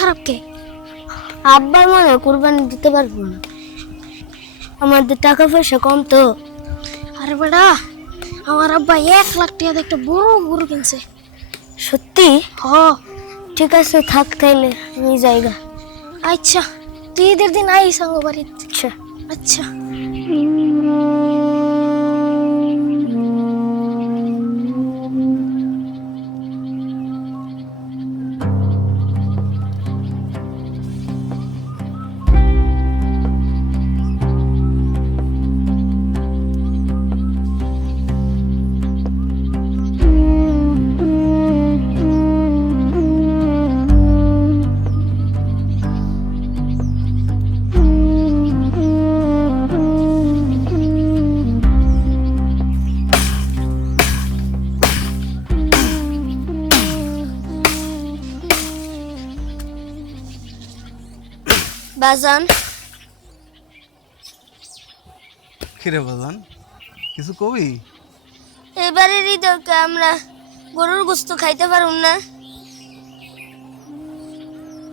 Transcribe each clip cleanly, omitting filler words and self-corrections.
খারাপ কে? আব্বার মনে হয় কুরবানি দিতে পারবো না, আমাদের টাকা পয়সা কম তো। আরে বেটা, আমার আব্বা 1 লাখ টাকা দিয়ে একটা বড় গরু কিনছে। সত্যি? হ। ঠিক আছে, থাক তাইলে আমি যাইগা। আচ্ছা, তুই ঈদের দিন আইস আমার বাড়িতে। আচ্ছা। আচ্ছা। বাজান, কিরে বাজান, কিছু কবি? এবারের ঈদকে আমরা গরুর গোস্ত খাইতে পারুম না?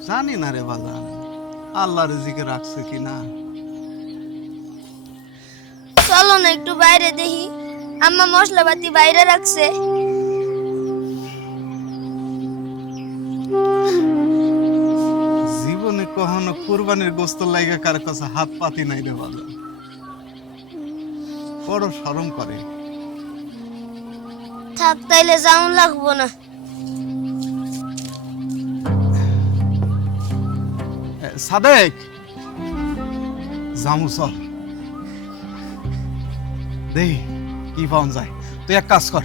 জানি না রে বাজান, আল্লাহ রিজিকে রাখছে কি না। চলো না একটু বাইরে দেখি, আম্মা মশলাপাতি বাইরে রাখছে। জীবনে কখনো কুরবানির গোস্ত লাইগা কার কাছে হাত পাতি নাই রে বাজান, বড় শরম করে। থাক তাইলে যাওন লাগবো না। সাদেক, জামু চল দেই কি পাওয়া যায়। তুই এক কাজ কর,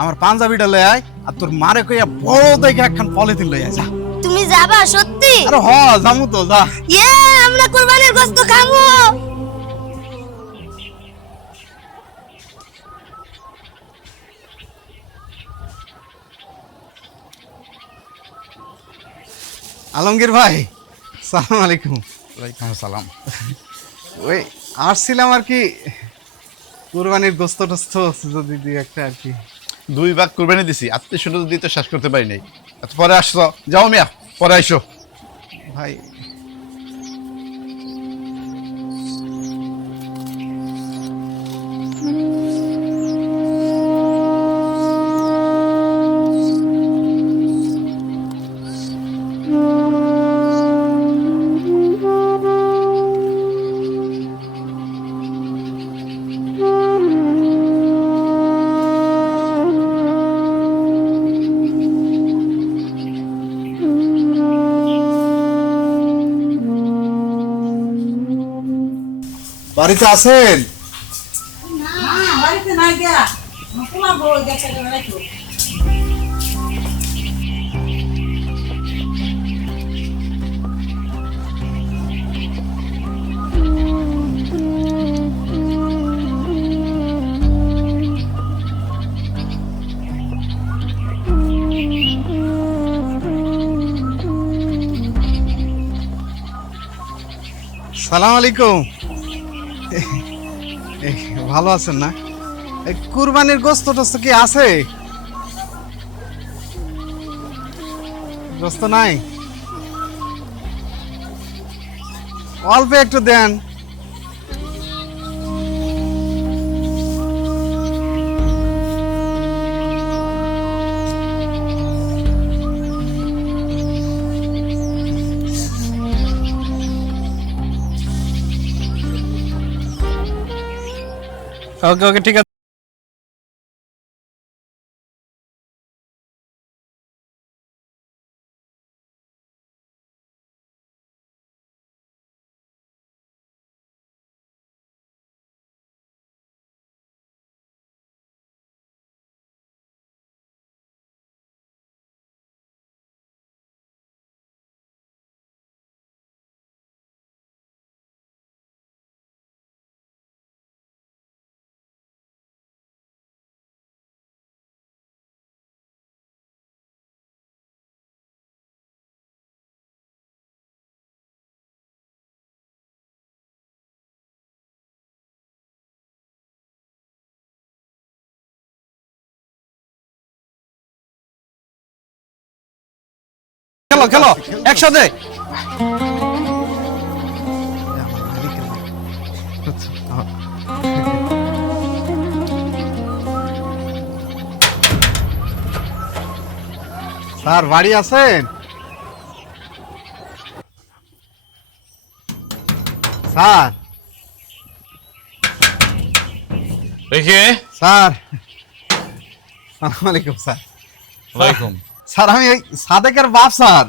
আমার পাঞ্জাবিটা লই আয়, আর তোর মারে কইয়া বড় দেখে একখান পলিথিন লই আয়, যা। তুমি যাবা সত্যি? আরে হ, জামু তো, যা। ইয়ে, আমরা কুরবানির গোস্ত খাবো। আলমগীর ভাই, সালাম আলাইকুম। ওয়ালাইকুম আসসালাম। ওই আসছিলাম আর কি, কুরবানির গোস্ত টোস্ত যদি দুই একটা আর কি। 2 ভাগ কুরবানি দিছি, আত্মীয় স্বজন দিতে শেষ করতে পারি নাই। এত পরে আসছো, যাও মিয়া, পরে আইসো। ভাই বাড়িতে আছেন? বাড়িতে নাই গিয়া তোমার বউ দেখে রাখো। সালাম আলাইকুম। ভালো আছেন না? এই কুরবানির গোস্ত টোস্ত কি আছে? গোস্ত নাই? অল্প একটু দেন। ওকে ওকে, ঠিক আছে। খেলো খেলো একসাথে। স্যার বাড়ি আছেন? স্যার দেখে স্যার আসসালামু আলাইকুম স্যার। ওয়ালাইকুম। স্যার আমি ওই সাদেকের বাপ স্যার,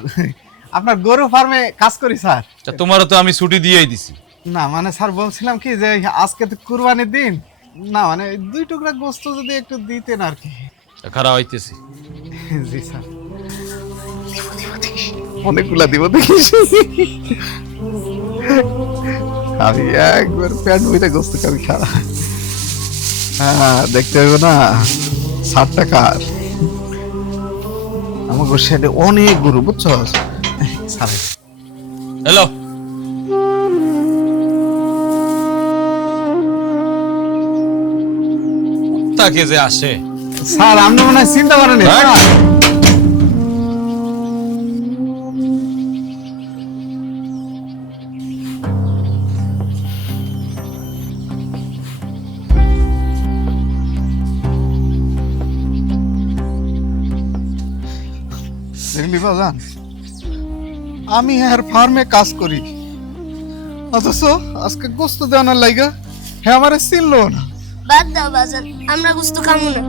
আপনার গরু ফার্মে কাজ করি স্যার। তা তোমারও তো আমি ছুটি দিয়েই দিছি। না মানে স্যার বলছিলাম কি যে আজকে তো কুরবানির দিন, না মানে 2 টুকরা গোস্ত যদি একটু দিতেন আর কি। তা খারাপ হইতেছি। জি স্যার। অনেকগুলা দিব দেখিস, আমি একবার প্যান্ট বইতে গোস্ত খাবি খারাপ। হ্যাঁ দেখতে হবে না 60 টাকার আমাকে সেটা অনেক গরু বুঝছো স্যার। হ্যালো, তাকে যে আসে স্যার আপনি মনে হয় চিন্তা করেন দেখলি বাজান, আমি আর ফার্মে কাজ করি, অথচ আজকে গোস্ত দেওয়ানোর লাইগা হ্যাঁ আমারে চিনলো না। বাদ দাও বাজান, আমরা গুস্ত খামু না।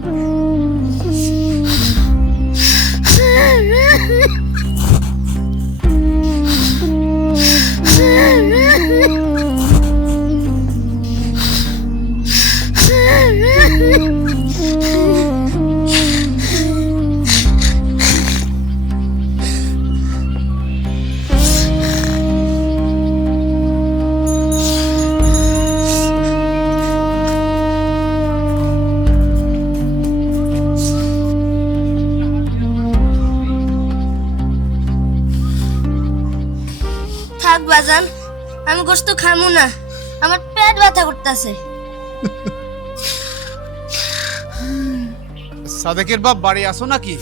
থাক বাজান, আমি গোস্ত খামু না, আমার পেট ব্যথা করতেছে। সাদেকের বাপ বাড়ি আসো নাকি?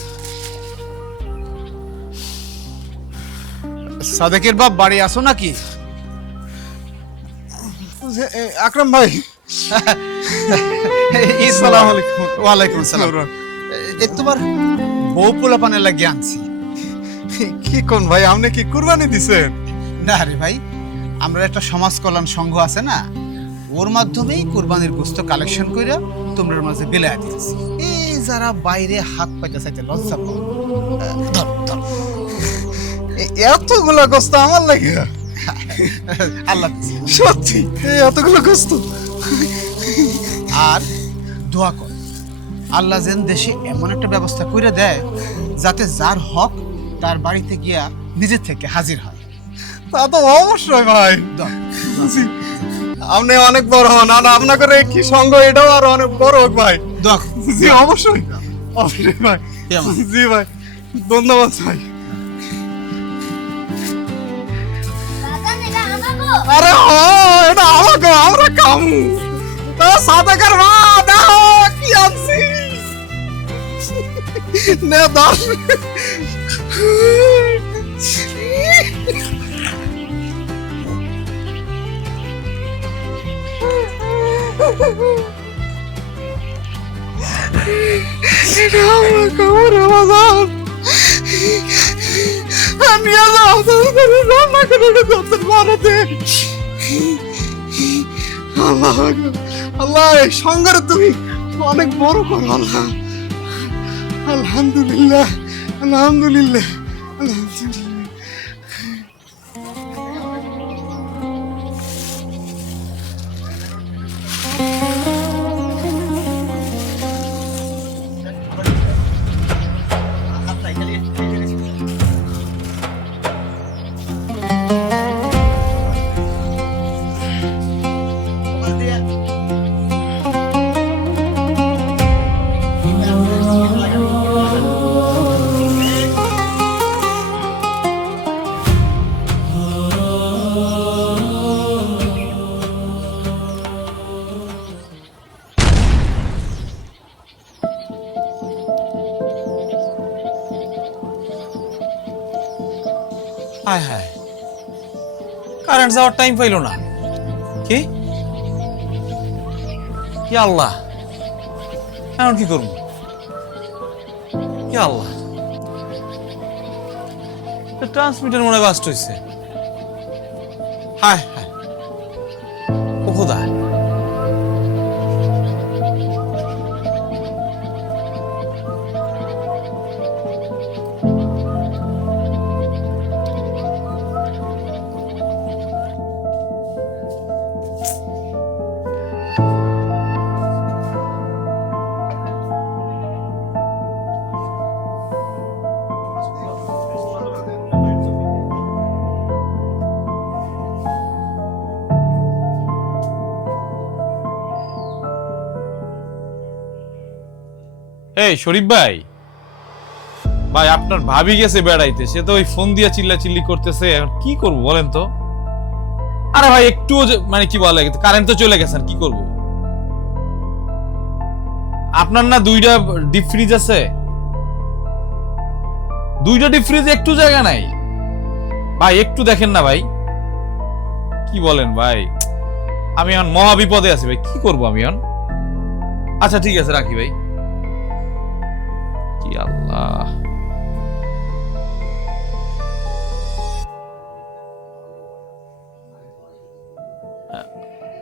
সাদেকের বাপ বাড়ি আসো নাকি? আকরাম ভাই। আসসালামু আলাইকুম। ওয়ালাইকুম আসসালাম। তোমার বউ পোলাপানে লাগিয়ে আনছি। কি কোন ভাই, আপনি কি কুরবানি দিছেন? না রে ভাই, আমরা একটা সমাজ কল্যাণ সংঘ আছে না, ওর মাধ্যমেই কুরবানির গোস্ত কালেকশন করে তোমরা মাঝে বেলায় দিতেছি। এই যারা বাইরে হাত পাইতে চাইতে লজ্জা পাও, এতগুলো গোস্ত আমার লাগে আল্লাহ সত্যি এতগুলো গোস্ত। আর দোয়া কর আল্লাহ যেন দেশে এমন একটা ব্যবস্থা করে দেয় যাতে যার হক তার বাড়িতে গিয়া নিজের থেকে হাজির হয়। তা তো অবশ্যই ভাই, আপনি অনেক বড় হন আর আপনাদের কি সঙ্গ এটাও আর অনেক বড় হোক ভাই। জি অবশ্যই অবশ্যই ভাই। জি ভাই, ধন্যবাদ ভাই। বাজান, এটা আমাগো। আরে এটা আমাকে, আমরা কামু সাদাকার মা দাও কি আনছি নে দাও। এটা আমার কামড় বাজার আমি রান্না করে করতে পারতে। আল্লাহ আল্লাহ, এই সঙ্গের তুমি অনেক বড় করো আল্লাহ। আলহামদুলিল্লাহ আলহামদুলিল্লাহ আলহামদুলিল্লাহ। হায় হায়, কারেন্ট যাওয়ার টাইম পাইলো না। কি কি আল্লাহ, এখন কি করবো? কি আল্লাহ, ট্রান্সমিটার মনে হয় বাস্ট হয়েছে। হায় হায়, ও খোদা। এই শরীফ ভাই, ভাই আপনার ভাবি গেছে বেড়াইতে, সে তো ওই ফোন দিয়া চিল্লা চিল্লি করতেছে, এখন কি করব বলেন তো? আরে ভাই একটু মানে কি বলে, কারেন্ট তো চলে গেছে, কি করব? আপনার না 2টা ডিপ ফ্রিজ আছে, 2টা ডিপ ফ্রিজে একটু জায়গা নাই ভাই, একটু দেখেন না ভাই। কি বলেন ভাই, আমি এখন মহা বিপদে আছি ভাই, কি করব আমি এখন? আচ্ছা ঠিক আছে, রাখি ভাই। কি আল্লাহ,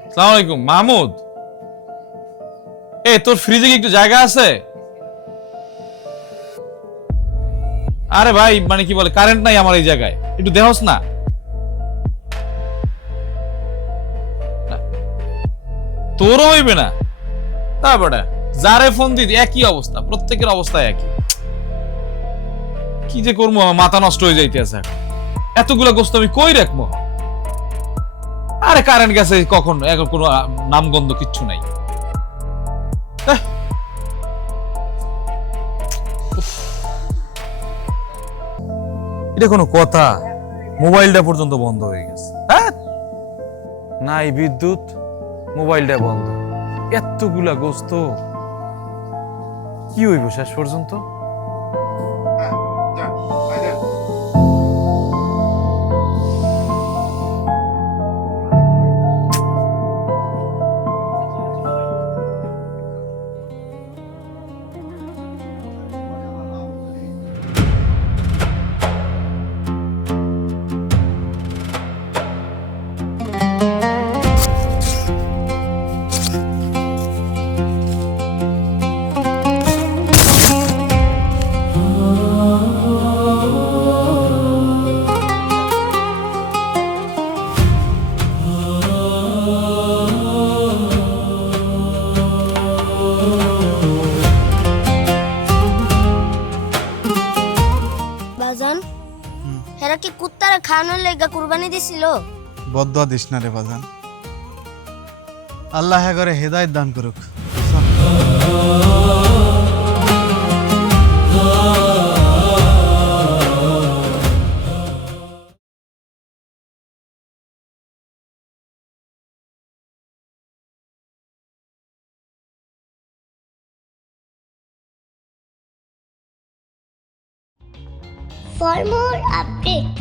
আসসালামু আলাইকুম মাহমুদ। তোর ফ্রিজে কি একটু জায়গা আছে? আরে ভাই মানে কি বলে, কারেন্ট নাই আমার এই জায়গায়, একটু দেখোস না। তোরও হইবে না? তারপরে যারে ফোন দিদি একই অবস্থা, প্রত্যেকের অবস্থা একই। কি যে করবো, আমার মাথা নষ্ট হয়ে যাইতেছে। এতগুলা গোস্ত আমি কই রাখবো? আরে কারেন্ট গেছে কখন, এখন কোনো নামগন্ধ কিচ্ছু নাই। এটা কোনো কথা? মোবাইলটা পর্যন্ত বন্ধ হয়ে গেছে। হ্যাঁ, নাই বিদ্যুৎ, মোবাইলটা বন্ধ, এতগুলা গোস্ত কি হইব শেষ পর্যন্ত? বাজান, হেরা কি কুত্তারে খাওয়ানোর লেগা কুরবানি দিছিল? বদদোয়া দিস না রে বাজান, আল্লাহ করে হেদায়েত দান করুক। For more updates,